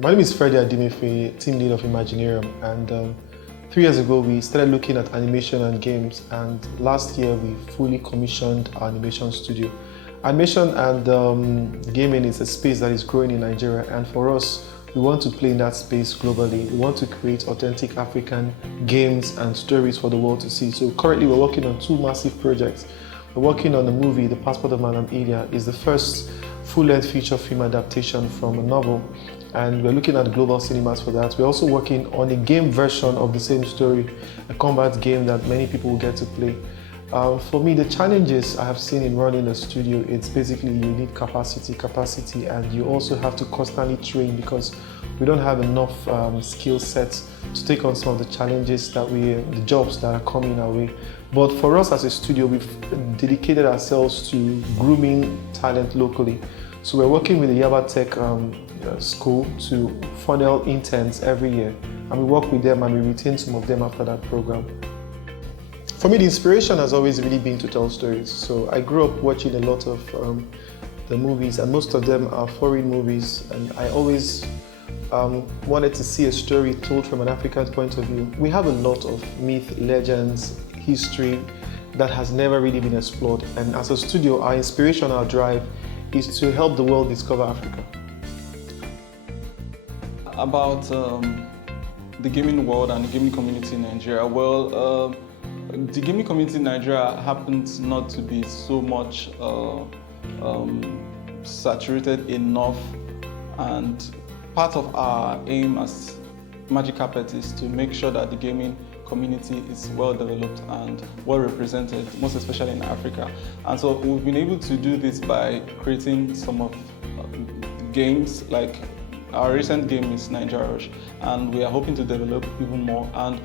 My name is Freddie Adimefe, team lead of Imaginarium, and 3 years ago we started looking at animation and games, and last year we fully commissioned our animation studio. Animation and gaming is a space that is growing in Nigeria, and for us, we want to play in that space globally. We want to create authentic African games and stories for the world to see. So currently we're working on 2 massive projects. We're working on the movie, The Passport of Madam Ilya. It's the first full-length feature film adaptation from a novel, and we're looking at global cinemas for that. We're also working on a game version of the same story, a combat game that many people will get to play. For me, the challenges I have seen in running a studio, it's basically you need capacity, and you also have to constantly train because we don't have enough skill sets to take on some of the challenges the jobs that are coming our way. But for us as a studio, we've dedicated ourselves to grooming talent locally. So we're working with the Yaba Tech school to funnel interns every year, and we work with them and we retain some of them after that program. For me, the inspiration has always really been to tell stories. So I grew up watching a lot of the movies, and most of them are foreign movies, and I always wanted to see a story told from an African point of view. We have a lot of myth, legends, history that has never really been explored, and as a studio, our inspiration, our drive is to help the world discover Africa. About the gaming world and the gaming community in Nigeria, well, the gaming community in Nigeria happens not to be so much saturated enough, and part of our aim as Magic Carpet is to make sure that the gaming community is well developed and well represented, most especially in Africa. And so we've been able to do this by creating some of games, like our recent game is Nigerian, and we are hoping to develop even more. And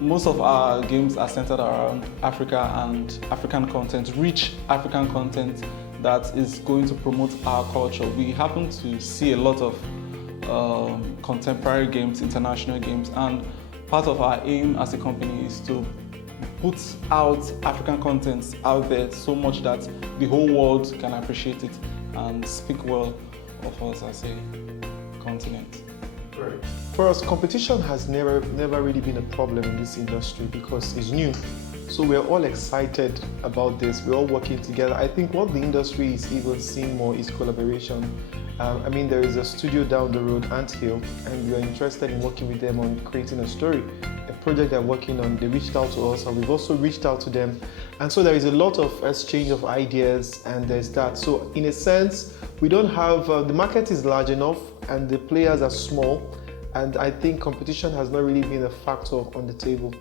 most of our games are centered around Africa and African content, rich African content that is going to promote our culture. We happen to see a lot of contemporary games, international games, and part of our aim as a company is to put out African content out there so much that the whole world can appreciate it and speak well of us as a continent. Right. For us, competition has never really been a problem in this industry because it's new. So we're all excited about this. We're all working together. I think what the industry is even seeing more is collaboration. There is a studio down the road, Ant Hill, and we are interested in working with them on creating a story. A project they're working on, they reached out to us and we've also reached out to them. And so there is a lot of exchange of ideas, and there's that. So in a sense, we don't have, the market is large enough and the players are small, and I think competition has not really been a factor on the table.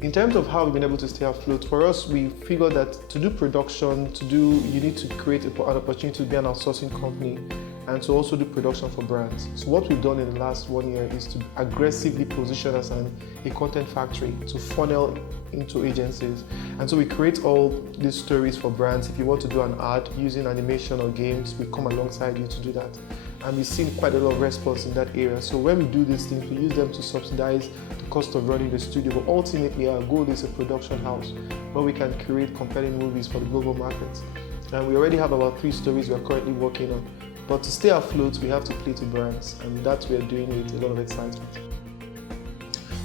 In terms of how we've been able to stay afloat, for us, we figured that to do production, you need to create an opportunity to be an outsourcing company and to also do production for brands. So what we've done in the last 1 year is to aggressively position as a content factory to funnel into agencies. And so we create all these stories for brands. If you want to do an ad using animation or games, we come alongside you to do that. And we've seen quite a lot of response in that area. So when we do these things, we use them to subsidize the cost of running the studio. But ultimately, our goal is a production house where we can create compelling movies for the global market. And we already have about 3 stories we are currently working on. But to stay afloat, we have to play to brands, and that we are doing with a lot of excitement.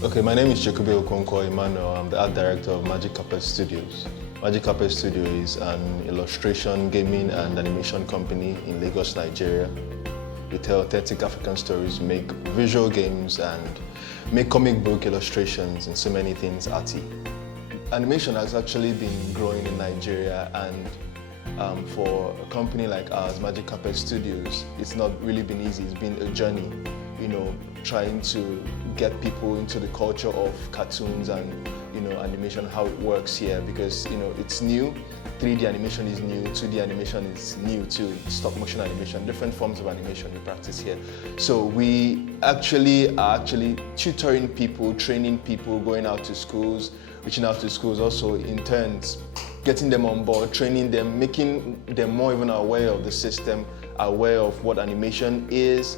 Okay, my name is Jacobe Okonkwo Emmanuel. I'm the art director of Magic Carpet Studios. Magic Carpet Studio is an illustration, gaming, and animation company in Lagos, Nigeria. We tell authentic African stories, make visual games, and make comic book illustrations and so many things arty. Animation has actually been growing in Nigeria, and for a company like ours, Magic Carpet Studios, it's not really been easy. It's been a journey, trying to get people into the culture of cartoons and, animation, how it works here, because, it's new. 3D animation is new, 2D animation is new too, stop motion animation, different forms of animation we practice here. So we are actually tutoring people, training people, going out to schools, reaching out to schools, also interns, getting them on board, training them, making them more even aware of the system, aware of what animation is,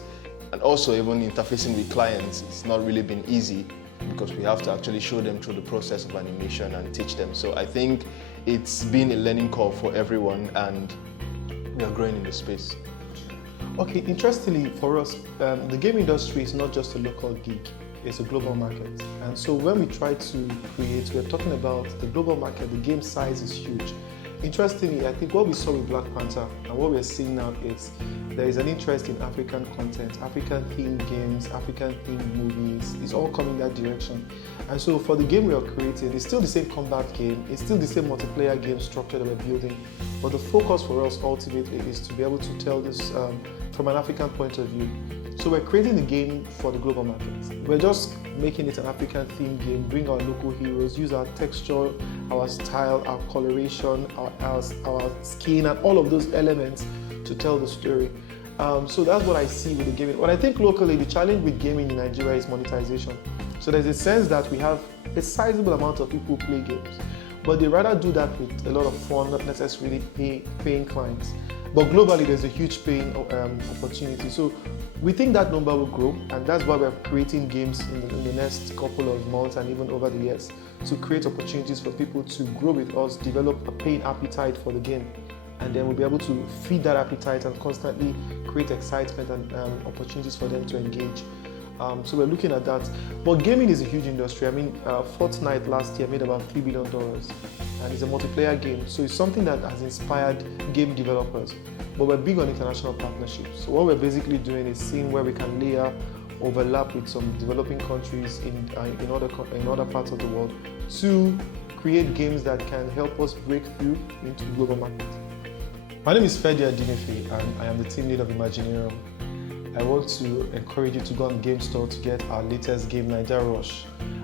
and also even interfacing with clients. It's not really been easy because we have to actually show them through the process of animation and teach them. So I think it's been a learning curve for everyone, and we are growing in the space. Okay, interestingly for us, the game industry is not just a local gig, it's a global market. And so when we try to create, we're talking about the global market, the game size is huge. Interestingly, I think what we saw with Black Panther and what we're seeing now is there is an interest in African content, African themed games, African themed movies. It's all coming that direction. And so for the game we are creating, it's still the same combat game, it's still the same multiplayer game structure that we're building. But the focus for us ultimately is to be able to tell this from an African point of view. So we're creating the game for the global market. We're just making it an African themed game, bring our local heroes, use our texture, our style, our coloration, our skin, and all of those elements to tell the story. So that's what I see with the gaming. What I think locally, the challenge with gaming in Nigeria is monetization. So there's a sense that we have a sizable amount of people who play games, but they rather do that with a lot of fun, not necessarily paying clients. But globally, there's a huge paying opportunity. So we think that number will grow, and that's why we're creating games in the next couple of months and even over the years to create opportunities for people to grow with us, develop a paying appetite for the game, and then we'll be able to feed that appetite and constantly create excitement and opportunities for them to engage. So we're looking at that. But gaming is a huge industry. I mean, Fortnite last year made about $3 billion, and it's a multiplayer game. So it's something that has inspired game developers. But we're big on international partnerships. So what we're basically doing is seeing where we can layer overlap with some developing countries in other parts of the world to create games that can help us break through into the global market. My name is Fedi Adinefe, and I am the team lead of Imaginarium. I want to encourage you to go on the game store to get our latest game, Nigerian.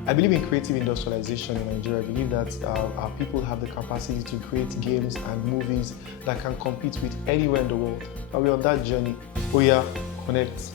I believe in creative industrialization in Nigeria. I believe that our people have the capacity to create games and movies that can compete with anywhere in the world. And we're on that journey. Oya, connect.